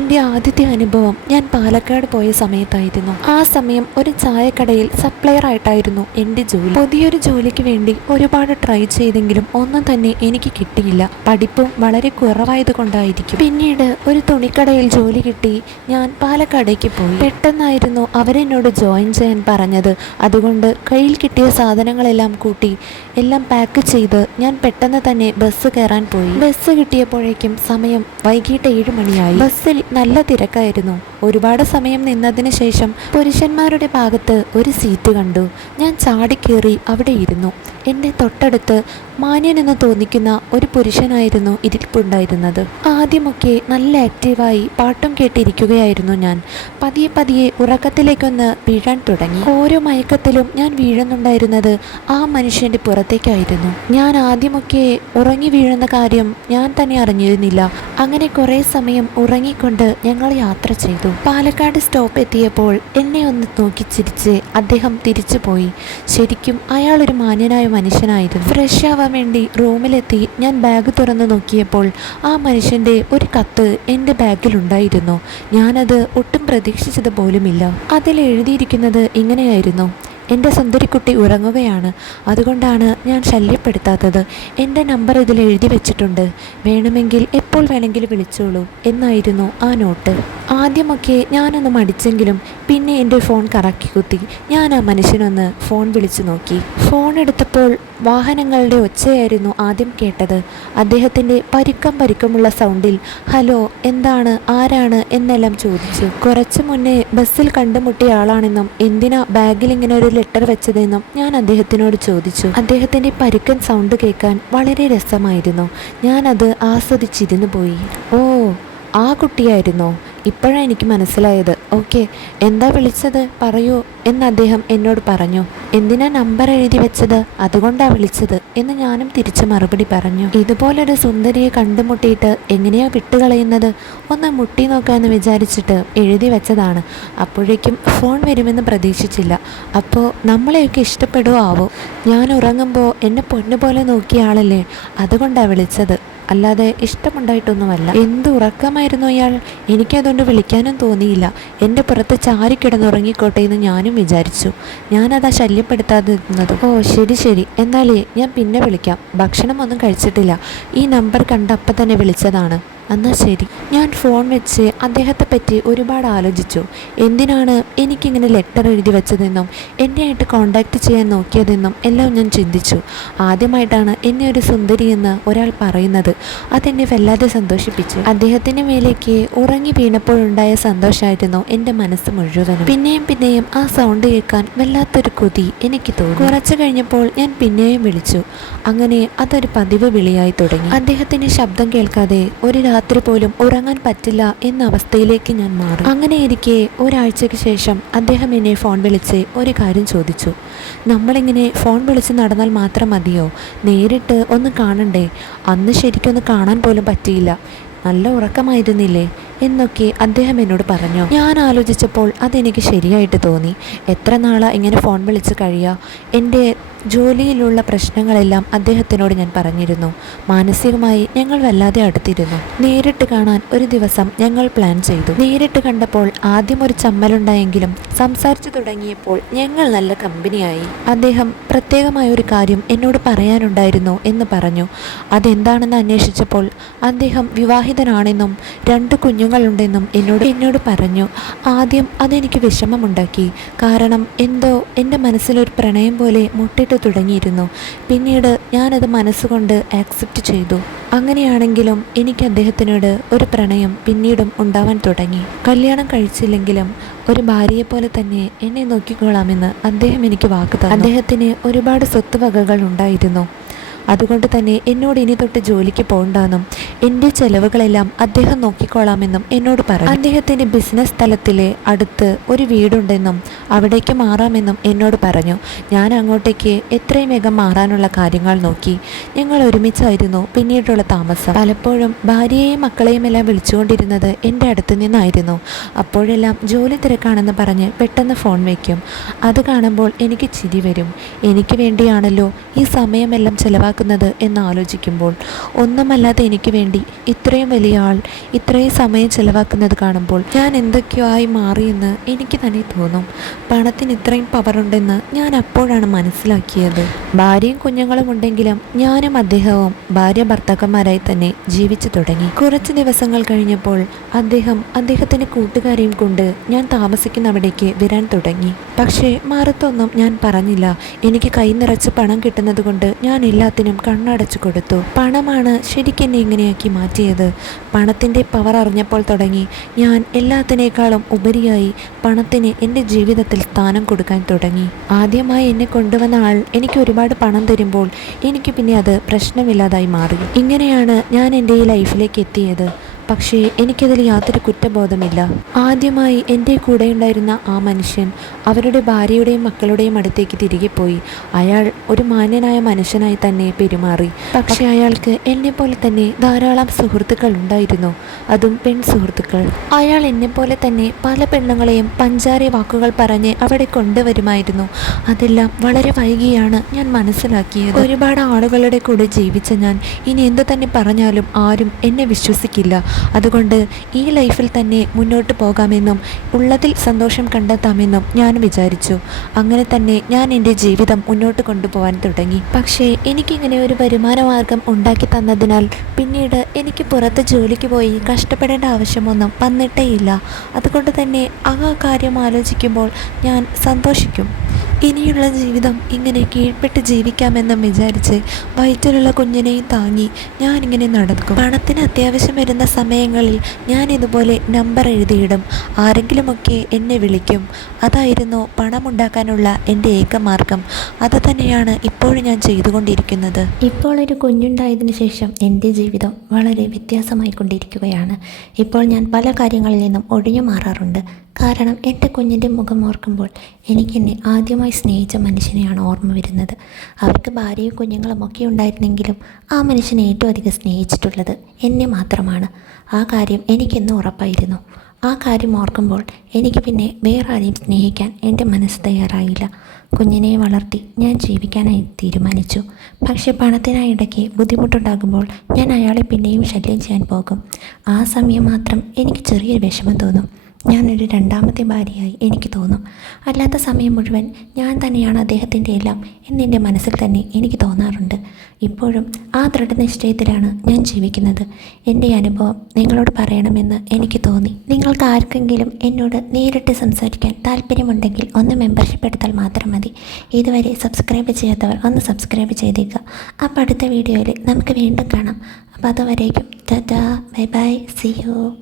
എന്റെ ആദ്യത്തെ അനുഭവം ഞാൻ പാലക്കാട് പോയ സമയത്തായിരുന്നു. ആ സമയം ഒരു ചായക്കടയിൽ സപ്ലയർ ആയിട്ടായിരുന്നു എന്റെ ജോലി. പുതിയൊരു ജോലിക്ക് വേണ്ടി ഒരുപാട് ട്രൈ ചെയ്തെങ്കിലും ഒന്നും തന്നെ എനിക്ക് കിട്ടിയില്ല. പഠിപ്പും വളരെ കുറവായത് കൊണ്ടായിരിക്കും പിന്നീട് ഒരു തുണിക്കടയിൽ ജോലി കിട്ടി ഞാൻ പാലക്കാടേക്ക് പോയി. പെട്ടെന്നായിരുന്നു അവരെന്നോട് ജോയിൻ ചെയ്യാൻ പറഞ്ഞത്. അതുകൊണ്ട് കയ്യിൽ കിട്ടിയ സാധനങ്ങളെല്ലാം കൂട്ടി എല്ലാം പാക്ക് ചെയ്ത് ഞാൻ പെട്ടെന്ന് തന്നെ ബസ് കയറാൻ പോയി. ബസ് കിട്ടിയപ്പോഴേക്കും സമയം വൈകിട്ട് ഏഴ് മണിയായി. ബസ്സിൽ നല്ല തിരക്കായിരുന്നു. ഒരുപാട് സമയം നിന്നതിന് ശേഷം പുരുഷന്മാരുടെ ഭാഗത്ത് ഒരു സീറ്റ് കണ്ടു. ഞാൻ ചാടിക്കേറി അവിടെ ഇരുന്നു. എന്റെ തൊട്ടടുത്ത് മാന്യനെന്ന് തോന്നിക്കുന്ന ഒരു പുരുഷനായിരുന്നു ഇരിപ്പുണ്ടായിരുന്നത്. ആദ്യമൊക്കെ നല്ല ആക്റ്റീവായി പാട്ടും കേട്ടിരിക്കുകയായിരുന്നു ഞാൻ. പതിയെ പതിയെ ഉറക്കത്തിലേക്കൊന്ന് വീഴാൻ തുടങ്ങി. ഓരോ മയക്കത്തിലും ഞാൻ വീഴുന്നുണ്ടായിരുന്നത് ആ മനുഷ്യന്റെ പുറത്തേക്കായിരുന്നു. ഞാൻ ആദ്യമൊക്കെ ഉറങ്ങി വീഴുന്ന കാര്യം ഞാൻ തന്നെ അറിഞ്ഞിരുന്നില്ല. അങ്ങനെ കുറേ സമയം ഉറങ്ങിക്കൊണ്ട് ഞങ്ങൾ യാത്ര ചെയ്തു. പാലക്കാട് സ്റ്റോപ്പ് എത്തിയപ്പോൾ എന്നെ ഒന്ന് നോക്കി ചിരിച്ച് അദ്ദേഹം തിരിച്ചുപോയി ശരിക്കും അയാൾ ഒരു മാന്യനായ മനുഷ്യനായിരുന്നു. ഫ്രഷ് ആവാൻ വേണ്ടി റൂമിലെത്തി ഞാൻ ബാഗ് തുറന്നു നോക്കിയപ്പോൾ ആ മനുഷ്യന്റെ ഒരു കത്ത് എന്റെ ബാഗിലുണ്ടായിരുന്നു ഞാനത് ഒട്ടും പ്രതീക്ഷിച്ചത് പോലുമില്ല അതിൽ എഴുതിയിരിക്കുന്നത് ഇങ്ങനെയായിരുന്നു. എന്റെ സുന്ദരിക്കുട്ടി ഉറങ്ങുകയാണ്. അതുകൊണ്ടാണ് ഞാൻ ശല്യപ്പെടുത്താത്തത്. എന്റെ നമ്പർ ഇതിൽ എഴുതി വെച്ചിട്ടുണ്ട്. വേണമെങ്കിൽ എപ്പോൾ വേണമെങ്കിലും വിളിച്ചോളൂ എന്നായിരുന്നു ആ നോട്ട്. ആദ്യമൊക്കെ ഞാനൊന്ന് മടിച്ചെങ്കിലും പിന്നെ എന്റെ ഫോൺ കറക്കി കുത്തി. ഞാൻ ആ മനുഷ്യനൊന്ന് ഫോൺ വിളിച്ചു നോക്കി. ഫോൺ എടുത്തപ്പോൾ വാഹനങ്ങളുടെ ഒച്ചയായിരുന്നു ആദ്യം കേട്ടത്. അദ്ദേഹത്തിന്റെ പരുക്കം പരുക്കമുള്ള സൗണ്ടിൽ ഹലോ എന്താണ്? ആരാണ്? എന്നെല്ലാം ചോദിച്ചു. കുറച്ചു മുന്നേ ബസ്സിൽ കണ്ടുമുട്ടിയ ആളാണെന്നും എന്തിനാ ബാഗിൽ ഇങ്ങനെ ഒരു ലെറ്റർ വെച്ചതെന്നും ഞാൻ അദ്ദേഹത്തിനോട് ചോദിച്ചു. അദ്ദേഹത്തിന്റെ പരുക്കൻ സൗണ്ട് കേൾക്കാൻ വളരെ രസമായിരുന്നു. ഞാനത് ആസ്വദിച്ചിരുന്നു പോയി. ഓ ആ കുട്ടിയായിരുന്നോ? ഇപ്പോഴാണ് എനിക്ക് മനസ്സിലായത്. ഓക്കെ എന്താ വിളിച്ചത്? പറയൂ എന്ന് അദ്ദേഹം എന്നോട് പറഞ്ഞു. എന്തിനാ നമ്പർ എഴുതി വെച്ചത്? അതുകൊണ്ടാ വിളിച്ചത് എന്ന് ഞാനും തിരിച്ച് മറുപടി പറഞ്ഞു. ഇതുപോലൊരു സുന്ദരിയെ കണ്ടുമുട്ടിയിട്ട് എങ്ങനെയാ വിട്ടുകളയുന്നത്? ഒന്ന് മുട്ടി നോക്കാമെന്ന് വിചാരിച്ചിട്ട് എഴുതി വെച്ചതാണ്. അപ്പോഴേക്കും ഫോൺ വരുമെന്ന് പ്രതീക്ഷിച്ചില്ല. അപ്പോൾ നമ്മളെയൊക്കെ ഇഷ്ടപ്പെടുമോ ആവോ ഞാൻ ഉറങ്ങുമ്പോൾ എന്നെ പൊന്നുപോലെ നോക്കിയ ആളല്ലേ? അതുകൊണ്ടാണ് വിളിച്ചത്. അല്ലാതെ ഇഷ്ടമുണ്ടായിട്ടൊന്നുമല്ല. എന്തുറക്കമായിരുന്നു അയാൾ എനിക്കതുകൊണ്ട് വിളിക്കാനും തോന്നിയില്ല. എന്റെ പുറത്ത് ചാരി കിടന്നുറങ്ങിക്കോട്ടെ എന്ന് ഞാനും വിചാരിച്ചു. ഞാനതാ ശല്യപ്പെടുത്താതിരുന്നത്. ഓ ശരി ശരി. എന്നാലേ ഞാൻ പിന്നെ വിളിക്കാം. ഭക്ഷണമൊന്നും കഴിച്ചിട്ടില്ല. ഈ നമ്പർ കണ്ട് അപ്പം തന്നെ വിളിച്ചതാണ്. എന്നാൽ ശരി. ഞാൻ ഫോൺ വെച്ച് അദ്ദേഹത്തെ പറ്റി ഒരുപാട് ആലോചിച്ചു. എന്തിനാണ് എനിക്കിങ്ങനെ ലെറ്റർ എഴുതി വെച്ചതെന്നും എന്നെ ആയിട്ട് കോണ്ടാക്ട് ചെയ്യാൻ നോക്കിയതെന്നും എല്ലാം ഞാൻ ചിന്തിച്ചു. ആദ്യമായിട്ടാണ് എന്നെ ഒരു സുന്ദരി എന്ന് ഒരാൾ പറയുന്നത്. അതെന്നെ വല്ലാതെ സന്തോഷിപ്പിച്ചു. അദ്ദേഹത്തിന്റെ മേലേക്ക് ഉറങ്ങി വീണപ്പോഴുണ്ടായ സന്തോഷമായിരുന്നു എന്റെ മനസ്സ് മുഴുവനും. പിന്നെയും പിന്നെയും ആ സൗണ്ട് കേൾക്കാൻ വല്ലാത്തൊരു കൊതി എനിക്ക് തോന്നി. കുറച്ചു കഴിഞ്ഞപ്പോൾ ഞാൻ പിന്നെയും വിളിച്ചു. അങ്ങനെ അതൊരു പതിവ് വിളിയായി തുടങ്ങി. അദ്ദേഹത്തിന്റെ ശബ്ദം കേൾക്കാതെ ഒരു പോലും ഉറങ്ങാൻ പറ്റില്ല എന്ന അവസ്ഥയിലേക്ക് ഞാൻ മാറും. അങ്ങനെ ഇരിക്കെ ഒരാഴ്ചയ്ക്ക് ശേഷം അദ്ദേഹം എന്നെ ഫോൺ വിളിച്ച് ഒരു കാര്യം ചോദിച്ചു. നമ്മളിങ്ങനെ ഫോൺ വിളിച്ച് നടന്നാൽ മാത്രം മതിയോ? നേരിട്ട് ഒന്ന് കാണണ്ടേ? അന്ന് ശരിക്കൊന്ന് കാണാൻ പോലും പറ്റിയില്ല. നല്ല ഉറക്കമായിരുന്നില്ലേ? എന്നൊക്കെ അദ്ദേഹം എന്നോട് പറഞ്ഞു. ഞാൻ ആലോചിച്ചപ്പോൾ അതെനിക്ക് ശരിയായിട്ട് തോന്നി. എത്ര നാളാ ഇങ്ങനെ ഫോൺ വിളിച്ച് കഴിയുക എന്റെ ജോലിയിലുള്ള പ്രശ്നങ്ങളെല്ലാം അദ്ദേഹത്തിനോട് ഞാൻ പറഞ്ഞിരുന്നു. മാനസികമായി ഞങ്ങൾ വല്ലാതെ അടുത്തിരുന്നു. നേരിട്ട് കാണാൻ ഒരു ദിവസം ഞങ്ങൾ പ്ലാൻ ചെയ്തു. നേരിട്ട് കണ്ടപ്പോൾ ആദ്യം ഒരു ചമ്മലുണ്ടായെങ്കിലും സംസാരിച്ചു തുടങ്ങിയപ്പോൾ ഞങ്ങൾ നല്ല കമ്പനിയായി. അദ്ദേഹം പ്രത്യേകമായ ഒരു കാര്യം എന്നോട് പറയാനുണ്ടായിരുന്നു എന്ന് പറഞ്ഞു. അതെന്താണെന്ന് അന്വേഷിച്ചപ്പോൾ അദ്ദേഹം വിവാഹിതനാണെന്നും രണ്ട് കുഞ്ഞുങ്ങളുണ്ടെന്നും എന്നോട് എന്നോട് പറഞ്ഞു. ആദ്യം അതെനിക്ക് വിഷമമുണ്ടാക്കി. കാരണം എന്തോ എന്റെ മനസ്സിലൊരു പ്രണയം പോലെ മുട്ടിട്ട് തുടങ്ങിയിരുന്നു. പിന്നീട് ഞാനത് മനസ്സുകൊണ്ട് ആക്സെപ്റ്റ് ചെയ്തു. അങ്ങനെയാണെങ്കിലും എനിക്ക് അദ്ദേഹത്തിനോട് ഒരു പ്രണയം പിന്നീടും ഉണ്ടാവാൻ തുടങ്ങി. കല്യാണം കഴിച്ചില്ലെങ്കിലും ഒരു ഭാര്യയെപ്പോലെ തന്നെ എന്നെ നോക്കിക്കൊള്ളാമെന്ന് അദ്ദേഹം എനിക്ക് വാക്ക് തന്നു. അദ്ദേഹത്തിന് ഒരുപാട് സ്വത്തുവകകൾ ഉണ്ടായിരുന്നു. അതുകൊണ്ട് തന്നെ എന്നോട് ഇനി തൊട്ട് ജോലിക്ക് പോകണ്ടെന്നും എന്റെ ചെലവുകളെല്ലാം അദ്ദേഹം നോക്കിക്കോളാമെന്നും എന്നോട് പറഞ്ഞു. അദ്ദേഹത്തിന്റെ ബിസിനസ് സ്ഥലത്തിലെ അടുത്ത് ഒരു വീടുണ്ടെന്നും അവിടേക്ക് മാറാമെന്നും എന്നോട് പറഞ്ഞു. ഞാൻ അങ്ങോട്ടേക്ക് എത്രയും വേഗം മാറാനുള്ള കാര്യങ്ങൾ നോക്കി. ഞങ്ങൾ ഒരുമിച്ചായിരുന്നു പിന്നീടുള്ള താമസം. പലപ്പോഴും ഭാര്യയെയും മക്കളെയും എല്ലാം വിളിച്ചുകൊണ്ടിരുന്നത് എന്റെ അടുത്ത് നിന്നായിരുന്നു. അപ്പോഴെല്ലാം ജോലി തിരക്കാണെന്ന് പറഞ്ഞ് പെട്ടെന്ന് ഫോൺ വയ്ക്കും. അത് കാണുമ്പോൾ എനിക്ക് ചിരി വരും. എനിക്ക് വേണ്ടിയാണല്ലോ ഈ സമയമെല്ലാം ചിലവാക്കി ചെലവാക്കുന്നത് എന്ന് ആലോചിക്കുമ്പോൾ ഒന്നുമല്ലാതെ എനിക്ക് വേണ്ടി ഇത്രയും വലിയ ആൾ ഇത്രയും സമയം ചെലവാക്കുന്നത് കാണുമ്പോൾ ഞാൻ എന്തൊക്കെയോ ആയി മാറിയെന്ന് എനിക്ക് തന്നെ തോന്നും. പണത്തിന് ഇത്രയും പവറുണ്ടെന്ന് ഞാൻ അപ്പോഴാണ് മനസ്സിലാക്കിയത്. ഭാര്യയും കുഞ്ഞുങ്ങളും ഉണ്ടെങ്കിലും ഞാനും അദ്ദേഹവും ഭാര്യ ഭർത്താക്കന്മാരായി തന്നെ ജീവിച്ചു തുടങ്ങി. കുറച്ച് ദിവസങ്ങൾ കഴിഞ്ഞപ്പോൾ അദ്ദേഹം അദ്ദേഹത്തിന്റെ കൂട്ടുകാരെയും കൊണ്ട് ഞാൻ താമസിക്കുന്ന അവിടേക്ക് വരാൻ തുടങ്ങി. പക്ഷേ മറുത്തൊന്നും ഞാൻ പറഞ്ഞില്ല. എനിക്ക് കൈ നിറച്ച് പണം കിട്ടുന്നത് കൊണ്ട് ഞാൻ എല്ലാത്തിനും കണ്ണടച്ചു കൊടുത്തു. പണമാണ് ശരിക്കെന്നെ ഇങ്ങനെയാക്കി മാറ്റിയത്. പണത്തിന്റെ പവർ അറിഞ്ഞപ്പോൾ തുടങ്ങി. ഞാൻ എല്ലാത്തിനേക്കാളും ഉപരിയായി പണത്തിന് എന്റെ ജീവിതത്തിൽ സ്ഥാനം കൊടുക്കാൻ തുടങ്ങി. ആദ്യമായി എന്നെ കൊണ്ടുവന്ന ആൾ എനിക്ക് ഒരുപാട് പണം തരുമ്പോൾ എനിക്ക് പിന്നെ അത് പ്രശ്നമില്ലാതായി മാറി. ഇങ്ങനെയാണ് ഞാൻ എന്റെ ഈ ലൈഫിലേക്ക് എത്തിയത്. പക്ഷേ എനിക്കതിൽ യാതൊരു കുറ്റബോധമില്ല. ആദ്യമായി എന്റെ കൂടെ ഉണ്ടായിരുന്ന ആ മനുഷ്യൻ അവരുടെ ഭാര്യയുടെയും മക്കളുടെയും അടുത്തേക്ക് തിരികെ പോയി അയാൾ ഒരു മാന്യനായ മനുഷ്യനായി തന്നെ പെരുമാറി. പക്ഷേ അയാൾക്ക് എന്നെപ്പോലെ തന്നെ ധാരാളം സുഹൃത്തുക്കൾ ഉണ്ടായിരുന്നു. അതും പെൺ സുഹൃത്തുക്കൾ. അയാൾ എന്നെപ്പോലെ തന്നെ പല പെണ്ണുങ്ങളെയും പഞ്ചാരി വാക്കുകൾ പറഞ്ഞ് അവിടെ കൊണ്ടുവരുമായിരുന്നു. അതെല്ലാം വളരെ വൈകിയാണ് ഞാൻ മനസ്സിലാക്കിയത്. ഒരുപാട് ആളുകളുടെ കൂടെ ജീവിച്ച ഞാൻ ഇനി എന്തു തന്നെ പറഞ്ഞാലും ആരും എന്നെ വിശ്വസിക്കില്ല. അതുകൊണ്ട് ഈ ലൈഫിൽ തന്നെ മുന്നോട്ട് പോകാമെന്നും ഉള്ളതിൽ സന്തോഷം കണ്ടെത്താമെന്നും ഞാൻ വിചാരിച്ചു. അങ്ങനെ തന്നെ ഞാൻ എന്റെ ജീവിതം മുന്നോട്ട് കൊണ്ടുപോകാൻ തുടങ്ങി. പക്ഷേ എനിക്കിങ്ങനെ ഒരു വരുമാനമാർഗം ഉണ്ടാക്കി തന്നതിനാൽ പിന്നീട് എനിക്ക് പുറത്ത് ജോലിക്ക് പോയി കഷ്ടപ്പെടേണ്ട ആവശ്യമൊന്നും വന്നിട്ടേയില്ല. അതുകൊണ്ട് തന്നെ ആ കാര്യം ആലോചിക്കുമ്പോൾ ഞാൻ സന്തോഷിക്കും. ഇനിയുള്ള ജീവിതം ഇങ്ങനെ കീഴ്പ്പെട്ട് ജീവിക്കാമെന്നും വിചാരിച്ച് വയറ്റിലുള്ള കുഞ്ഞിനെയും താങ്ങി ഞാനിങ്ങനെ നടക്കും. പണത്തിന് അത്യാവശ്യം വരുന്ന സമയങ്ങളിൽ ഞാൻ ഇതുപോലെ നമ്പർ എഴുതിയിടും. ആരെങ്കിലുമൊക്കെ എന്നെ വിളിക്കും. അതായിരുന്നു പണമുണ്ടാക്കാനുള്ള എന്റെ ഏകമാർഗം അത് തന്നെയാണ് ഇപ്പോഴും ഞാൻ ചെയ്തുകൊണ്ടിരിക്കുന്നത്. ഇപ്പോൾ ഒരു കുഞ്ഞുണ്ടായതിനു ശേഷം എന്റെ ജീവിതം വളരെ വ്യത്യാസമായിക്കൊണ്ടിരിക്കുകയാണ്. ഇപ്പോൾ ഞാൻ പല കാര്യങ്ങളിൽ നിന്നും ഒഴിഞ്ഞു മാറാറുണ്ട്. കാരണം എന്റെ കുഞ്ഞിന്റെ മുഖം ഓർക്കുമ്പോൾ എനിക്കെന്നെ ആദ്യമായി സ്നേഹിച്ച മനുഷ്യനെയാണ് ഓർമ്മ വരുന്നത്. അവർക്ക് ഭാര്യയും കുഞ്ഞുങ്ങളും ഒക്കെ ഉണ്ടായിരുന്നെങ്കിലും ആ മനുഷ്യനെ ഏറ്റവും അധികം സ്നേഹിച്ചിട്ടുള്ളത് എന്നെ മാത്രമാണ്. ആ കാര്യം എനിക്കെന്നും ഉറപ്പായിരുന്നു. ആ കാര്യം ഓർക്കുമ്പോൾ എനിക്ക് പിന്നെ വേറെ ആരെയും സ്നേഹിക്കാൻ എന്റെ മനസ്സ് തയ്യാറായില്ല. കുഞ്ഞിനെ വളർത്തി ഞാൻ ജീവിക്കാനായി തീരുമാനിച്ചു. പക്ഷേ പണത്തിനായി ഇടയ്ക്ക് ബുദ്ധിമുട്ടുണ്ടാകുമ്പോൾ ഞാൻ അയാളെ പിന്നെയും ശല്യം ചെയ്യാൻ പോകും. ആ സമയം മാത്രം എനിക്ക് ചെറിയൊരു വിഷമം തോന്നും. ഞാനൊരു രണ്ടാമത്തെ ഭാര്യയായി എനിക്ക് തോന്നും. അല്ലാത്ത സമയം മുഴുവൻ ഞാൻ തന്നെയാണ് അദ്ദേഹത്തിന്റെ എല്ലാം എന്നെന്റെ മനസ്സിൽ തന്നെ എനിക്ക് തോന്നാറുണ്ട്. ഇപ്പോഴും ആ ദൃഢനിശ്ചയത്തിലാണ് ഞാൻ ജീവിക്കുന്നത്. എന്റെ അനുഭവം നിങ്ങളോട് പറയണമെന്ന് എനിക്ക് തോന്നി. നിങ്ങൾക്ക് ആർക്കെങ്കിലും എന്നോട് നേരിട്ട് സംസാരിക്കാൻ താല്പര്യമുണ്ടെങ്കിൽ ഒന്ന് മെമ്പർഷിപ്പ് എടുത്താൽ മാത്രം മതി. ഇതുവരെ സബ്സ്ക്രൈബ് ചെയ്യാത്തവർ ഒന്ന് സബ്സ്ക്രൈബ് ചെയ്തേക്കുക. അപ്പോൾ അടുത്ത വീഡിയോയിൽ നമുക്ക് വീണ്ടും കാണാം. അപ്പോൾ അതുവരേക്കും tata bye bye see you